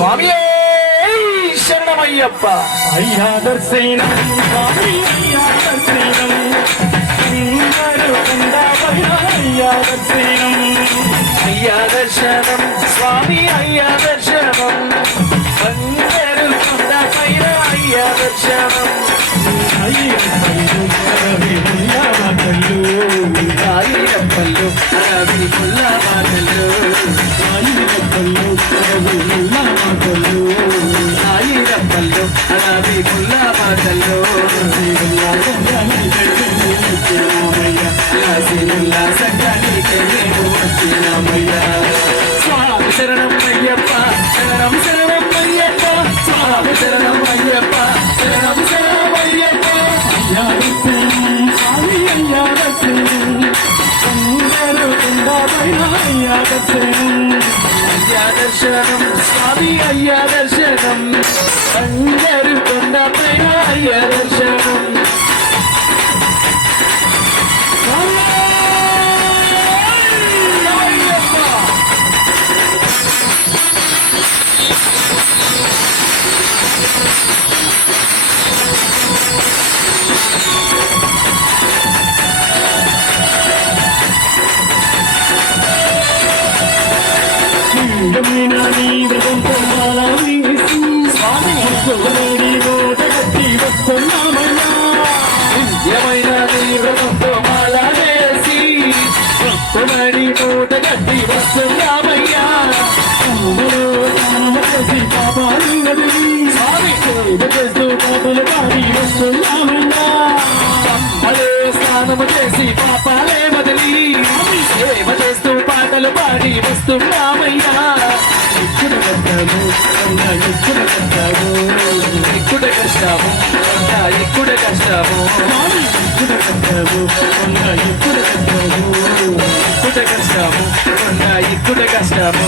స్వామి శరణమయ్యప్ప అయ్యా దర్శనం స్వామి అయ్యా దర్శనం అందరూ కొండపైన అయ్యా దర్శనం అయ్యా దర్శనం స్వామి అయ్యా దర్శనం అందరూ కొండ పైన అయ్యా దర్శనం అయ్యప్పలు రవి ముల్లవాటలు శరణం అయ్యప్ప శరణం శరణం అయ్యప్ప స్వామి శరణం అయ్యప్ప శరణం శరణం అయ్యప్ప అయ్యా దర్శనం స్వామి అయ్యా దర్శనం అందరూ కొండపైన అయ్యా దర్శనం స్వామి అయ్యా నీ వ్రతంతో మాలా స్వామి గోడడి ఓట కట్టి వస్తున్నామయ్యా మాల వేసి వస్తున్నామయ్యా చేసి పాపాలు స్వామి సేవ చేస్తూ పాడి వస్తున్నామయ్యా స్నానము చేసి పాపాలే పాడి వస్తున్నామయ్యా. ఎక్కువ కట్టాము? అన్నా ఎక్కువ కట్టాము? ఎక్కుడ కష్టము అంతా ఎక్కుడ కష్టము ఎక్కువ కట్టాము? అన్నా ఎక్కువ కట్టాము? ఎక్కుడ కష్టము అంతా ఎక్కుడ కష్టము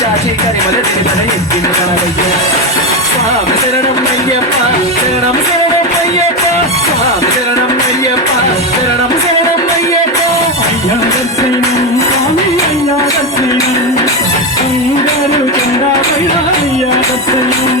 చాచి కరిమల తిరుమల ఎత్తినాడయ్యా స్వామి శరణం అయ్యప్ప శరణం శరణం అయ్యా దర్శనం అందరూ కొండపైన అయ్యా దర్శనం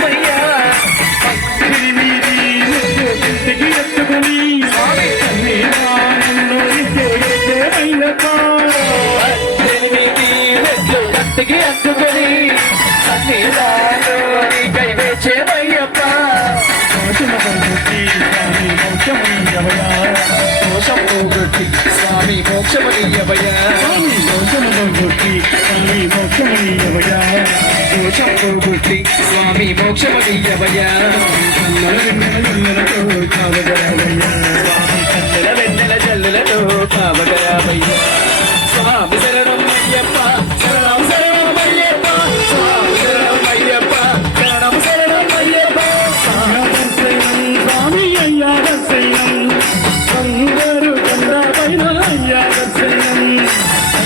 మోక్షమయ్యవయా మోక్షమయ్యవయ్యా. స్వామి మోచన బంధుకి స్వామి మోక్షమయ్యవయా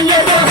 Hallelujah.